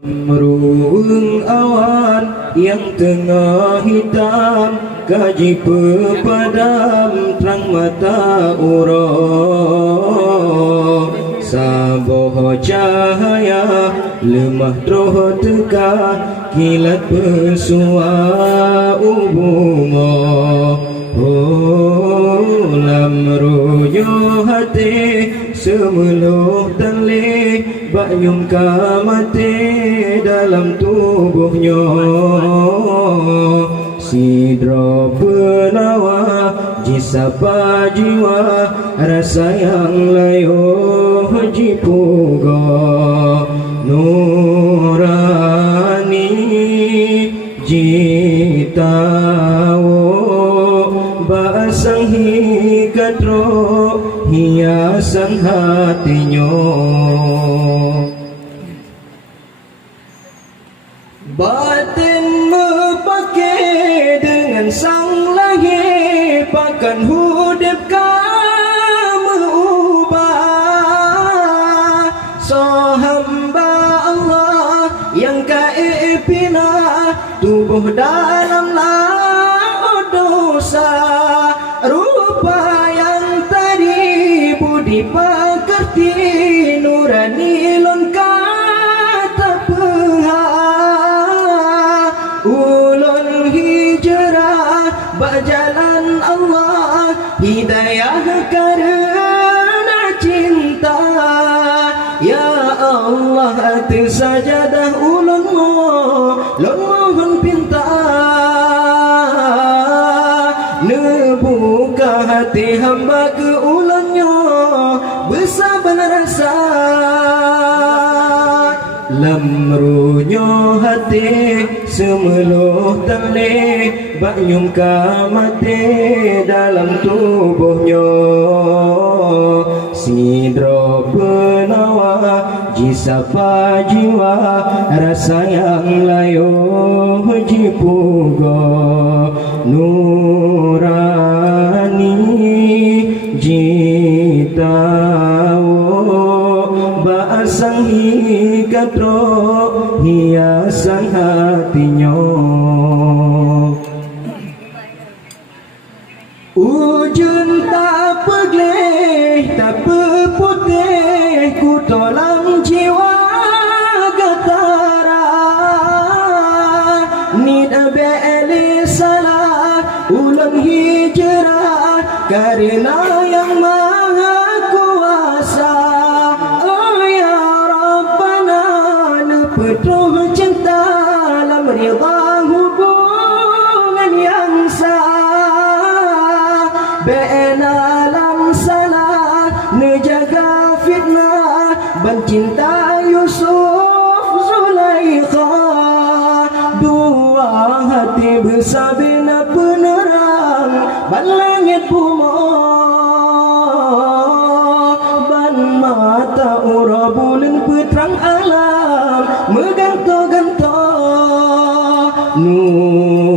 Meruang awan yang tengah hitam, kaji pepadam terang mata urang. Saboh cahaya lemah droh teka, kilat bersua ubungo. Oh lamruyo hati semeluh tanlih, bakyum kamate dalam tubuhnya. Sidro penawa jisapa jiwa, rasa yang layo jipuga. Nurani jitawo basang hikatro hiasan hatinya. Batin mepake dengan sang lahir, pakan hudip kamu ubah. So hamba Allah yang kaipina, tubuh dalam laut dosa. Rupa yang tadi budi pakerti, nurani lon kata peha. Ulun hijrah berjalan Allah, hidayah karena cinta. Ya Allah hati sajadah ulun mohon pinta. Nebuka hati hamba ke ulunnya, bersabar rasa. Lamrunya hati semeluh tanlih, bakyum kamate dalam tubuhnya. Sidro penawa jisapa jiwa, rasa yang layo jipuga. Nurani jitawo basang hikatro hiasan hatinya. Ujun tak pegleh tak peputih, ku tolong jiwa gatara. Nid be'li salah ulun hijrah, karena yang maha kuasa. Oh ya Rabbana, nepetuh cinta lam ridha hubungan yang sah. Be'na lam salah nejaga fitnah, bencinta Yusuf Zulaikha. Dua hati bersabina penerang, ban langit bumi, ban mata ura bulan peterang alam, meganto-ganto. Nurani